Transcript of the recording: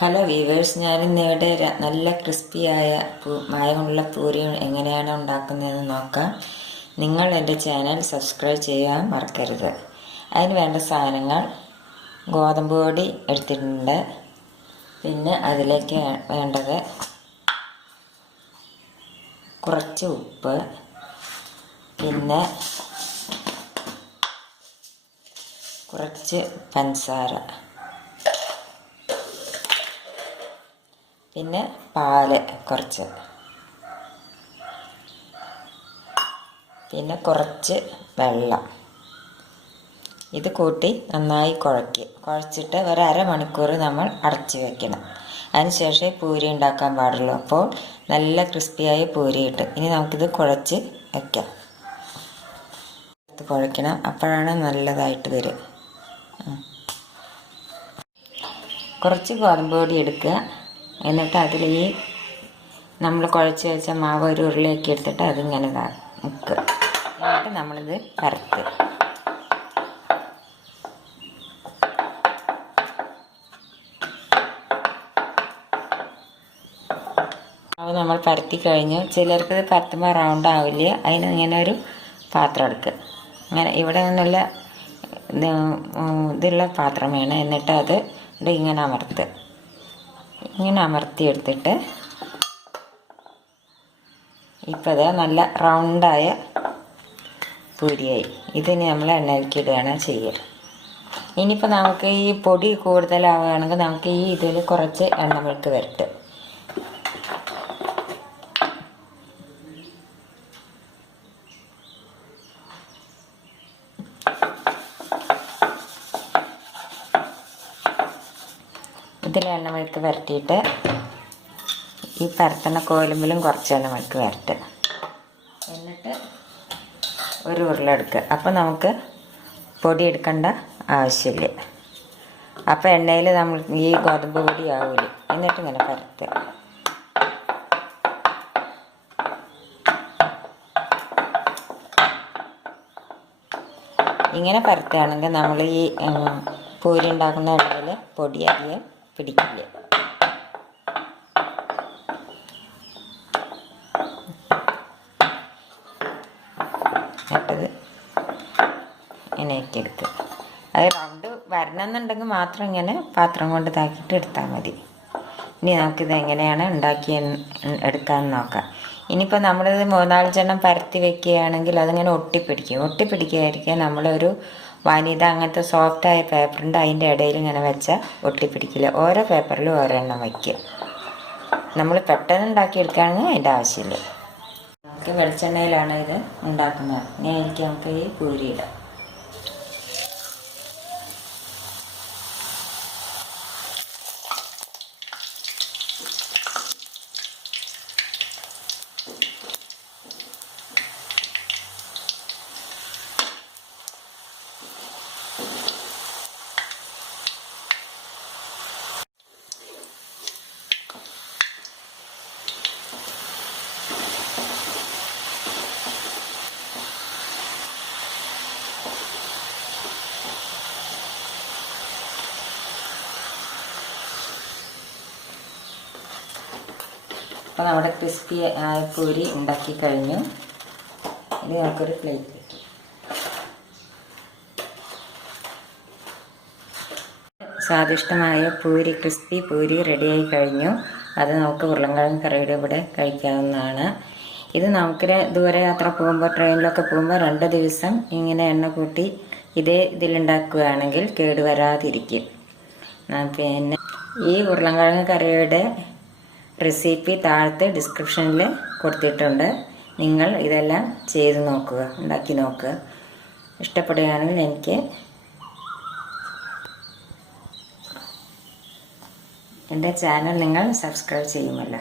Hello weavers ഞാനിന്നിവിടെ നല്ല ക്രിസ്പിയായ പൂ കൊണ്ടുള്ള പൂരി എങ്ങനെയാണ് ഉണ്ടാക്കുന്നതെന്ന് നോക്കാം. നിങ്ങൾ എന്റെ ചാനൽ സബ്സ്ക്രൈബ് ചെയ്യാൻ മറക്കരുത്. അതിന് വേണ്ട സാധനങ്ങൾ ഗോതമ്പ് പൊടി എടുത്തിട്ടുണ്ട്. പിന്നെ അതിലേക്ക് വേണ്ടത് കുറച്ച് ഉപ്പ്. പിന്നെ കുറച്ച് പഞ്ചസാര. പിന്നെ പാൽ കുറച്ച്. പിന്നെ കുറച്ച് വെള്ളം. ഇത് കൂട്ടി നന്നായി കുഴക്കി. കുഴച്ചിട്ട് ഒരു അരമണിക്കൂർ നമ്മൾ അടച്ചു വെക്കണം. അതിനുശേഷമേ പൂരി ഉണ്ടാക്കാൻ പാടുള്ളൂ. അപ്പോൾ നല്ല ക്രിസ്പിയായ പൂരി കിട്ടും. ഇനി നമുക്കിത് കുഴച്ച് വയ്ക്കാം കുഴയ്ക്കണം അപ്പോഴാണ് നല്ലതായിട്ട് വരും കുറച്ച് ഗോതമ്പ് പൊടി എടുക്കുക. എന്നിട്ട് അതിൽ ഈ നമ്മൾ കുഴച്ച് വെച്ച മാവ് ഒരു ഉരുളയാക്കി എടുത്തിട്ട് അതിങ്ങനെ ഇതാ എന്നിട്ട് നമ്മളിത് പരത്ത് മാവ് നമ്മൾ പരത്തി കഴിഞ്ഞു. ചിലർക്ക് ഇത് പരത്തുമ്പോൾ റൗണ്ട് ആവില്ല. അതിന് ഇങ്ങനെ ഒരു പാത്രം എടുക്കുക ഇങ്ങനെ ഇവിടെ നിന്നുള്ള ഇത് ഇതുള്ള പാത്രം വേണം. എന്നിട്ട് അത് ഇങ്ങനെ അമർത്തുക ഇങ്ങനെ അമർത്തിയെടുത്തിട്ട് ഇപ്പോൾ അത് നല്ല റൗണ്ടായ പൂരിയായി ഇതിന് നമ്മൾ എണ്ണയിലേക്ക് ഇടുകയാണ് ചെയ്യുക ഇനിയിപ്പോൾ നമുക്ക് ഈ പൊടി കൂടുതലാവുകയാണെങ്കിൽ നമുക്ക് ഈ ഇതിൽ കുറച്ച് എണ്ണമിൾക്ക് വരട്ട്. ഇതിൽ എണ്ണ എണ്ണമെഴുക്ക് വരട്ടിയിട്ട് ഈ പരത്തണ കോലുമ്പിലും കുറച്ച് എണ്ണ എണ്ണമെഴുക്ക് വരട്ട്. എന്നിട്ട് ഒരു ഉരുള എടുക്കുക അപ്പോൾ നമുക്ക് പൊടി എടുക്കേണ്ട ആവശ്യമില്ല. അപ്പോൾ എണ്ണയിൽ നമ്മൾ ഈ ഗോതമ്പ് പൊടി ആവില്ല എന്നിട്ട് ഇങ്ങനെ പരത്തുക. ഇങ്ങനെ പരത്തുകയാണെങ്കിൽ നമ്മൾ ഈ പൂരി ഉണ്ടാക്കുന്ന എണ്ണയിൽ പൊടി പിടിക്കില്ല? എന്നിട്ടത് ഇങ്ങനെയൊക്കെ എടുക്കുക അത് റൗണ്ട് വരണം എന്നുണ്ടെങ്കിൽ മാത്രം ഇങ്ങനെ പാത്രം കൊണ്ട് ഇതാക്കിയിട്ട് എടുത്താൽ മതി. ഇനി നമുക്കിത് എങ്ങനെയാണ് ഉണ്ടാക്കി എടുക്കാമെന്ന് നോക്കാം. ഇനിയിപ്പോൾ നമ്മളിത് മൂന്നാലഞ്ചെണ്ണം പരത്തി വെക്കുകയാണെങ്കിൽ അതിങ്ങനെ ഒട്ടിപ്പിടിക്കും. ഒട്ടിപ്പിടിക്കാതിരിക്കാൻ നമ്മളൊരു വനിത അങ്ങനത്തെ സോഫ്റ്റായ പേപ്പറുണ്ട് അതിന്റെ ഇടയിൽ ഇങ്ങനെ വെച്ചാൽ ഒട്ടിപ്പിടിക്കില്ല. ഓരോ പേപ്പറിലും ഓരോ എണ്ണം വയ്ക്കുക നമ്മൾ പെട്ടെന്ന് ഉണ്ടാക്കിയെടുക്കുകയാണെങ്കിൽ അതിന്റെ ആവശ്യമില്ല നമുക്ക് വെളിച്ചെണ്ണയിലാണ് ഇത് ഉണ്ടാക്കുന്നത്. ഇനി എനിക്ക് നമുക്ക് ഈ പൂരി അപ്പോൾ നമ്മുടെ ക്രിസ്പി ആയ പൂരി ഉണ്ടാക്കി കഴിഞ്ഞു. ഇനി നമുക്കൊരു പ്ലേറ്റ് സ്വാദിഷ്ടമായ പൂരി ക്രിസ്പി പൂരി റെഡിയായി കഴിഞ്ഞു. അത് നമുക്ക് ഉരുളൻകിഴങ്ങ് കറിയുടെ കൂടെ കഴിക്കാവുന്നതാണ്. ഇത് നമുക്ക് ദൂരയാത്ര പോകുമ്പോൾ ട്രെയിനിലൊക്കെ പോകുമ്പോൾ രണ്ട് ദിവസം ഇങ്ങനെ എണ്ണ കൂട്ടി ഇതേ ഇതിലുണ്ടാക്കുകയാണെങ്കിൽ കേടുവരാതിരിക്കും. പിന്നെ ഈ ഉരുളൻകിഴങ്ങ് കറിയുടെ റെസിപ്പി താഴത്തെ ഡിസ്ക്രിപ്ഷനിൽ കൊടുത്തിട്ടുണ്ട്. നിങ്ങൾ ഇതെല്ലാം ചെയ്ത് നോക്കുക ഉണ്ടാക്കി നോക്കുക. ഇഷ്ടപ്പെടുകയാണെങ്കിൽ എനിക്ക് എന്റെ ചാനൽ നിങ്ങൾ സബ്സ്ക്രൈബ് ചെയ്യുമല്ലോ.